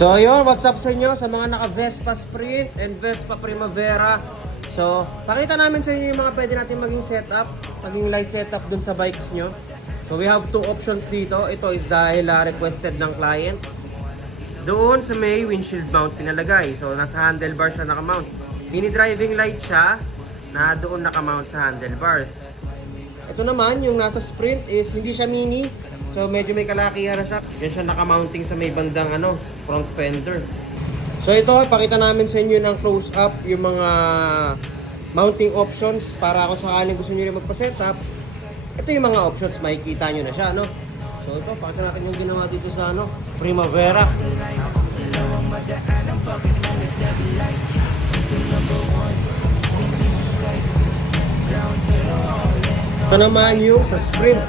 So ayun, what's up sa inyo sa mga naka Vespa Sprint and Vespa Primavera. So pakita namin sa inyo yung mga pwede natin maging setup, maging light setup dun sa bikes nyo. So we have two options dito. Ito is dahil requested ng client. Doon sa may windshield mount pinalagay. So nasa handlebar siya nakamount. Mini driving light siya na doon nakamount sa handlebars. Ito naman yung nasa Sprint is hindi siya mini. So medyo may kalakihan na siya. Yan siya nakamounting sa may bandang front fender. So ito, pakita namin sa inyo ng close up yung mga mounting options para kung sakaling gusto niyo rin magpa-setup. Ito yung mga options, makikita nyo na siya, no? So ito, pakita natin yung ginawa dito sa Primavera. Ito naman yung sa Sprint.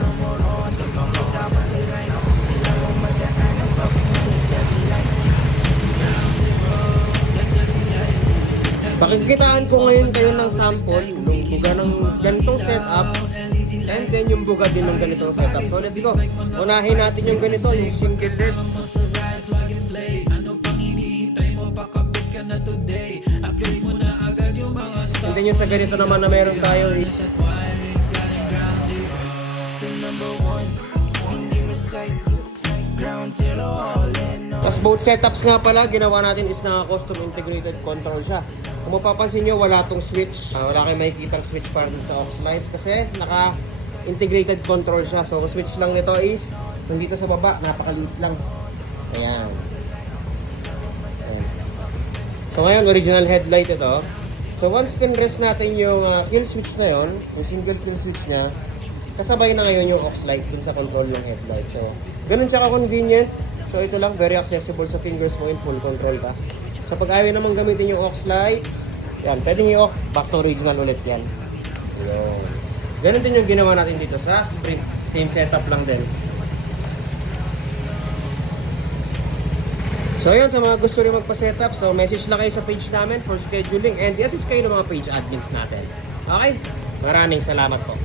Pakikitaan ko ngayon kayo ng sample ng buga ng ganitong setup and then yung buga din ng ganitong setup. So let's go. Unahin natin yung ganito, yung single head. And then yung sa ganito naman na meron tayo is tapos both setups nga pala, ginawa natin is na custom integrated control siya. Kung mapapansin nyo, wala tong switch. Wala kayong makikitang switch para sa aux lines kasi naka-integrated control siya. So, switch lang nito is nandito sa baba, napakaliit lang. Ayan. So, ngayon, original headlight ito. So, once pinrest natin yung kill switch na yon, yung single kill switch niya, kasabay na ngayon yung aux light dun sa control ng headlight. So, ganun siya ka-convenient. So ito lang, very accessible sa fingers mo in full control ka. So pag ayaw naman gamitin yung aux lights, yan, pwedeng i-off, back to original ulit yan. Yun. Ganun din yung ginawa natin dito sa Sprint. Same setup lang din. So yun, sa mga gusto rin magpa-setup, so message lang kayo sa page namin for scheduling and i-assist kayo ng mga page admins natin. Okay? Maraming salamat po.